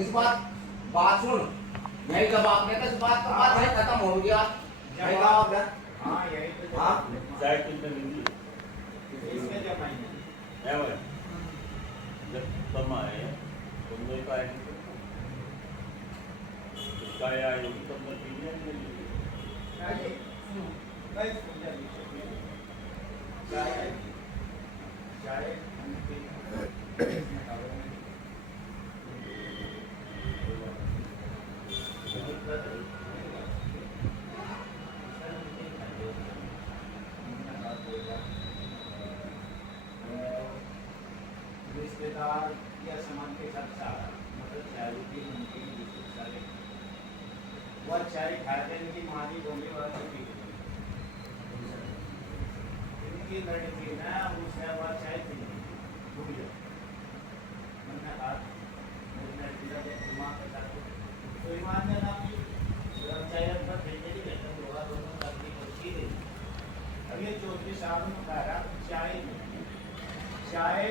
इस बात सुन, यही जब आपने तो इस बात का बात है खत्म हो गया। यही का आप हाँ यही तो हाँ चाय कितने मिली इसमें जमाई है भाई जब तुम आए तुमने का है इसका या ये तुमने पीने मिली चाय चाय रिश्तेदार या सामान के साथ सारा मतलब चाय रोटी नमकीन बिस्कुट सारे वह चाय खाते हैं कि मानी बोली वाला इनकी लड़की ना उससे वह चाय पी भूल जाओ मैंने कहा मेरी लड़की का दिमाग के साथ तो ईमान ने ना कि चाय पर भेजने की कहता होगा दोनों लड़की को छी दे अब ये 34 साल में कह रहा चाय चाय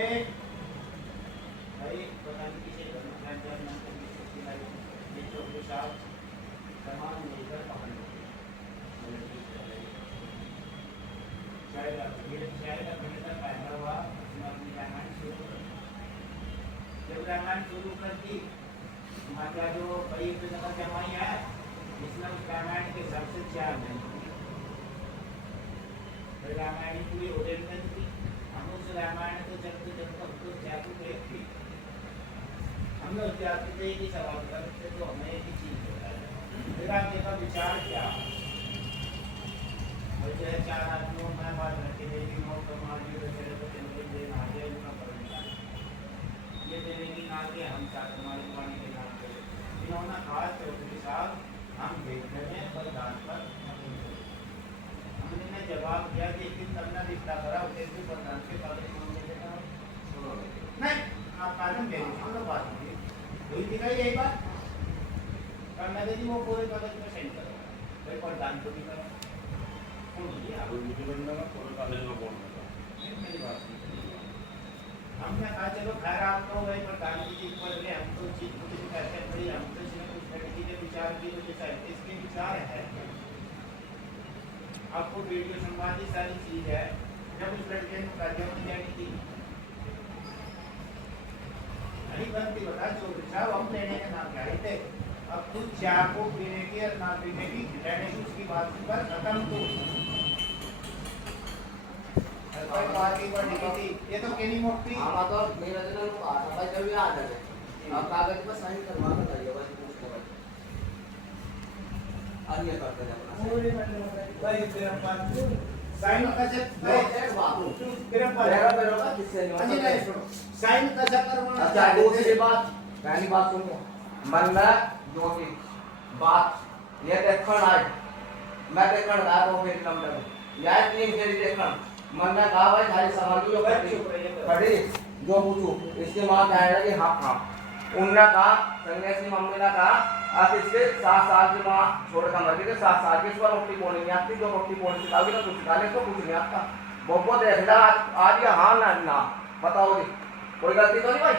भाई पता नहीं किसी को मैनेजर ने किसी लाइक ये 34 साल तमाम मिलकर पकड़ चाय का पहले तक पैदा हुआ उसने अपनी रामायण शुरू कर जब रामायण शुरू कर दी हमारा जो भाई का जमाई है इसने उस रामायण के सबसे 4 दिन रामायण पूरी हो गई थी हम उस रामायण को चलते चलते हमको जादू देखी हम लोग जाते थे कि सवाल करते तो हमें एक ही चीज होता है फिर आप देखा विचार क्या और जो है 4 आदमियों में बात रखी देगी नौ समाजी वगैरह तो चलते देन आ जाए उनका पड़ेगा ये देनेगी ना कि हम साथ हमारे पानी के नाम पे इन्होंने कहा चौधरी साहब हम देखते हैं बलिदान पर हमने जवाब दिया कि एक दिन तमना रिश्ता करा उसे भी बलिदान के कागज मांगे देना नहीं आप कागज दे दीजिए तो बात नहीं हुई दिखाई यही बात करना दे वो पूरे कागज में सेंड करो भाई बलिदान को भी करो मेरी बात हमने कहा चलो खैर आप तो भाई प्रधान जी की ऊपर ले हम तो चीज कुछ भी करते हैं हम तो इसने कुछ लड़की के विचार की तो जैसा इसके विचार है आपको वीडियो संवादी सारी चीज है जब उस लड़के ने राज्यों में जाने की नहीं बनती बता चौधरी साहब हम लेने के नाम क्या थे अब खुद चाय को पीने की और ना पीने की लेने की उसकी बात पर खत्म तो ये तो केनी मोटी हमारा तो मेरा जो लोग आ रहा है जब याद है अब कागज पर साइन करवा कर जाइए बस पूछ लो अन्य करते हैं भाई तेरा पास साइन कैसे तेरा का किससे नहीं साइन कैसे करवाना अच्छा दूसरी बात पहली बात सुनो मन में जो की बात ये देखण आए मैं देखण आया तो मेरी नंबर यार 3 फेरी देखण मन में कहा भाई सारी सामग्री जो खड़ी जो पूछू इसके मां कह रहा कि हाँ हाँ उन्होंने कहा सन्यासी मम्मी ने कहा आप इसके 7 साल की मां छोड़कर मर गई 7 साल की इस पर रोटी बोलनी नहीं आती जो रोटी बोलनी सिखाओगी तो कुछ सिखाने को कुछ नहीं आता बहुत देख रहा आज ये हाँ ना ना बताओ जी कोई गलती तो नहीं भाई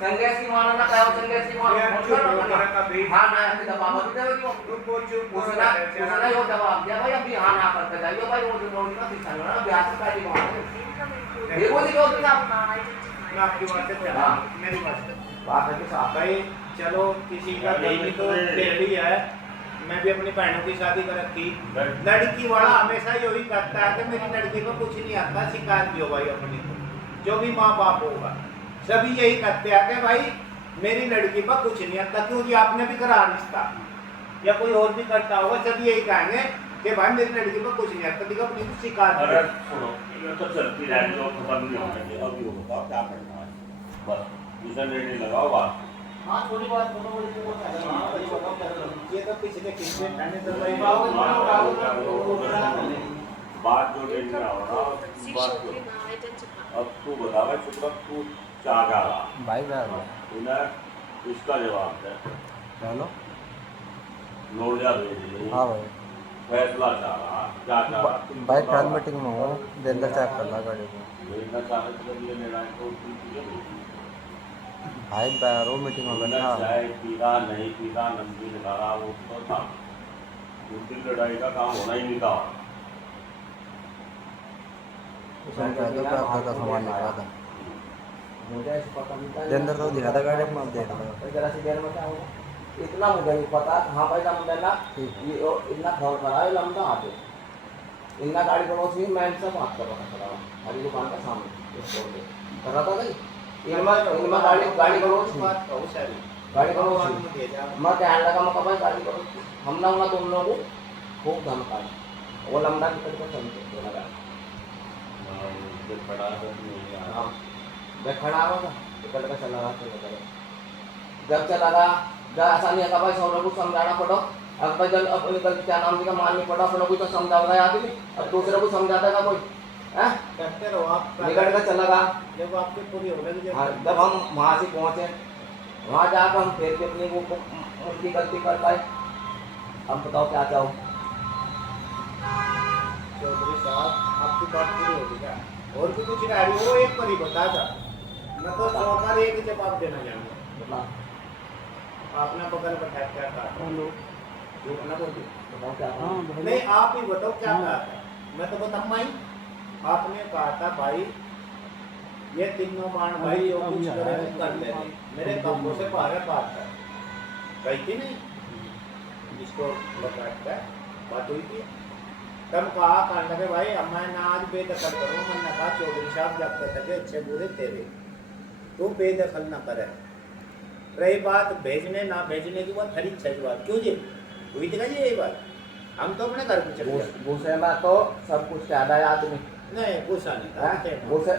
सन्यासी मां ने कहा सन्यासी मां हाँ ना ऐसे जवाब भी देगा उसने वो जवाब दिया भाई अभी हाँ ना करते जाइए भाई वो जो का शिक्षा ना ब्याह से पहली बात देखो जी जो भी आप मैं आपकी बात से मेरी बात है कि साहब भाई चलो किसी का बेबी तो बेबी है मैं भी अपनी बहनों की शादी कर रखी लड़की वाला हमेशा यही करता है कि मेरी लड़की को कुछ नहीं आता शिकायत दियो भाई अपनी को जो भी माँ बाप होगा सभी यही करते हैं कि भाई मेरी लड़की पर कुछ नहीं आता क्योंकि आपने भी करा रिश्ता या कोई और भी करता होगा सभी यही कहेंगे कि भाई मेरी लड़की पर कुछ नहीं आता देखो अपनी को शिकायत सुनो ये तो चलती रहेगी जो खबर नहीं होगी अभी वो बताओ क्या करना है बस इसे लेने लगाओ बात हाँ थोड़ी बात बोलो ये तो पिछले कितने महीने से बात जो लेने आओ बात अब तू बता भाई चुप तू चाह रहा भाई इन्हें इसका जवाब है चलो नोटिया भेज हाँ भाई फैसला चाह रहा क्या चाह रहा भाई कल मीटिंग में हूँ दिन का चेक कर ला गाड़ी को भेजना चाहते तो ये निर्णय को तुझे भाई बैरो मीटिंग में तुमने बैठा चाय पीता नहीं पीता नमकीन खाना वो तो था उस दिन लड़ाई का काम होना ही नहीं था उसने कहा था कि आपका सामान निकला था मुझे ऐसे पता नहीं था। के अंदर तो दिखा था गाड़ी में, आप देख लो। तो जरा सी देर में क्या होगा इतना मुझे नहीं पता। हाँ भाई लमदा ना ठीक है। ये इतना खबर करा है लमदा आते इतना गाड़ी पड़ोस में मैं इनसे बात कर रहा था हमारी दुकान के सामने स्टोर पे कर रहा था भाई इनमें गाड़ी पड़ोस में बात बहुत सारी गाड़ी पड़ोस बात में मुझे जा मैं कहने लगा मैं कहा गाड़ी पड़ोस हम ना होना तुम लोगों को खूब धमका वो लमदा की तरफ चलते लगा पड़ा तो नहीं आया हाँ मैं खड़ा हुआ था निकल कर चला रहा था जब चला रहा जब ऐसा नहीं है भाई सौरभ को समझाना पड़ो अब भाई जब अब निकल क्या नाम जी का मान नहीं पड़ा अपने को तो समझाओगा आदमी अब दूसरे को समझाता का कोई हैं करते रहो आप निकल कर चला गया जब आपके पूरी हो गई हाँ, जब हम वहाँ से पहुँचे वहाँ जाकर हम फिर भी अपनी वो उनकी गलती कर पाए अब बताओ क्या चाहो चौधरी साहब आपकी बात पूरी हो गई क्या और भी कुछ रह रही हो एक पर ही बता था मैं तो सरकार एक जवाब देना चाहूँगा बताओ आपने बगल बैठा क्या कहा झूठ ना बोल बताओ क्या कहा? नहीं आप ही बताओ क्या कहा था मैं तो बताऊंगा ही आपने कहा था भाई ये तीनों बाण भाई जो कुछ करे वो कर लेने मेरे काबू से बाहर बात है कही थी नहीं जिसको बताया बात हुई थी तब कहा कहने लगे भाई अब मैं ना आज बेदखल करूँ मैंने कहा चौधरी साहब जब तक थे अच्छे बुरे तेरे तू बेदखल ना करे रही बात भेजने ना भेजने की बात खरीद सही बात क्यों जी हुई थी ये बात हम तो अपने घर में चले गए गुस्से में तो सब कुछ कहता है आदमी नहीं गुस्सा नहीं था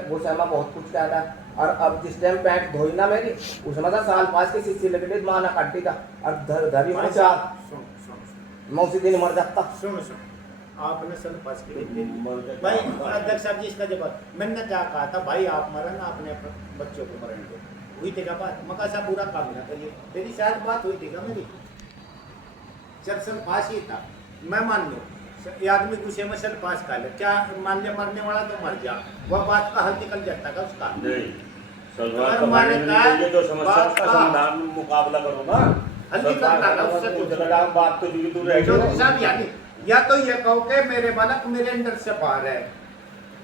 गुस्से में बहुत कुछ कहता है और अब जिस टाइम पैंट धोई ना मेरी उसमें था साल पास की सीसी लग रही माना काटी था और धरी में चार सुन सुन मैं उसी दिन मर जाता सुन सुन आपने सन पास के लिए भाई अध्यक्ष साहब जी इसका जवाब मैंने क्या कहा था भाई आप मरण अपने बच्चों को मरण दो हुई थी क्या बात मका सा पूरा काम ना करिए तेरी शायद बात हुई थी क्या मेरी जब सन पास ही था मैं मान लूँ ये आदमी गुस्से में सन पास कर ले क्या मान ले मरने वाला तो मर जा वह बात का हल निकल जाता का उसका नहीं सलवार अगर का हमारे मायने का नहीं जो समस्या बात का का समाधान मुकाबला करो ना हल निकल रहा उससे कुछ लगा बात तो जुड़ी तो रह चौधरी साहब यानी या तो ये कहो कि मेरे बालक मेरे अंडर से बाहर है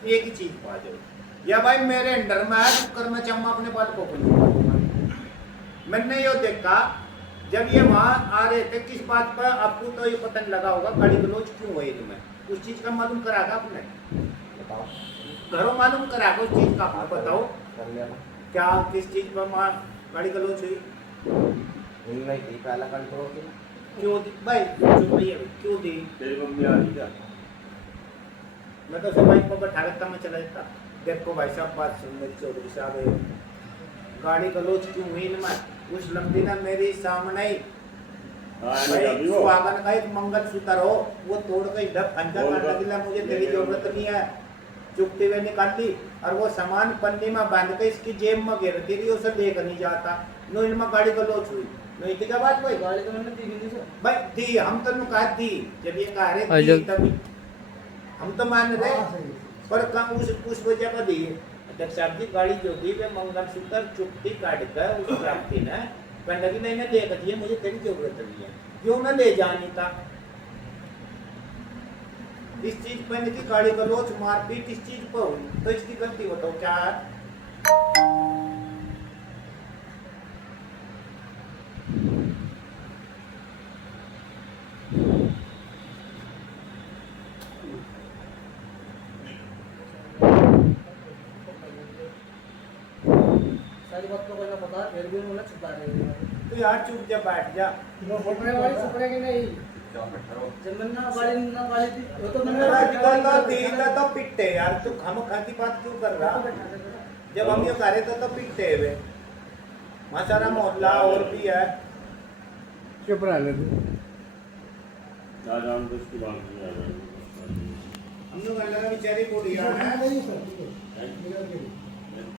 एक ही चीज पा जाओ या भाई मेरे अंडर में है कर मैं चम्मा अपने बालकों को निकाल दूंगा मैंने ये देखा जब ये वहाँ आ रहे थे किस बात पर आपको तो ये पता नहीं लगा होगा गाड़ी गलोच क्यों हुई तुम्हें उस चीज का मालूम करागा आपने बताओ घरों मालूम करागा उस चीज का आपने बताओ कर लेना क्या किस चीज पर गाड़ी गलोच हुई हुई नहीं थी पहला कंट्रोल की क्यों दी भाई चुप रहिए क्यों दी तेरी मम्मी आ रही क्या मैं तो सब बाइक पर बैठा रहता मैं चला जाता देखो भाई साहब बात सुन मेरी चौधरी साहब गाड़ी गलोच क्यों हुई ना उस लंबी ने मेरी सामने ही भाई सुहागन का एक मंगल सूत्र हो वो तोड़ के इधर फंजा करने के लिए मुझे तेरी जरूरत नहीं है चुपते हुए निकाल दी और वो सामान पन्नी में बांध के इसकी जेब में गिर रही उसे लेकर नहीं जाता नो इनमें गाड़ी गलोच हुई नहीं थी क्या बात भाई गाड़ी तो मैंने दी नहीं सर भाई दी हम तो कहा दी जब ये कह रहे दी तभी हम तो मान रहे पर कम उस वजह पर दी अध्यक्ष साहब जी गाड़ी जो दी वे मंगलसूत्र चुपती काट कर उस प्राप्ति ने पंडित ने दे दिए मुझे तेरी जरूरत नहीं है क्यों ना ले जाने का इस चीज पर की गाड़ी का लोच मारपीट इस चीज पर हुई तो इसकी गलती बताओ क्या है सारी बात तो कोई ना पता फिर भी उन्होंने छुपा रहे तो यार चुप जा बैठ जा छुपने वाली छुपने की नहीं जब मैंने ना गाड़ी थी वो तो मैंने तो पिटते यार तू खामखा की बात क्यों कर रहा जब हम ये कह रहे तो पिटते हुए वहाँ सारा मोहल्ला और भी है चुप रह ले तू आज हम तो इसकी बात नहीं आ रही हम लोग लगा बेचारी बुढ़िया है है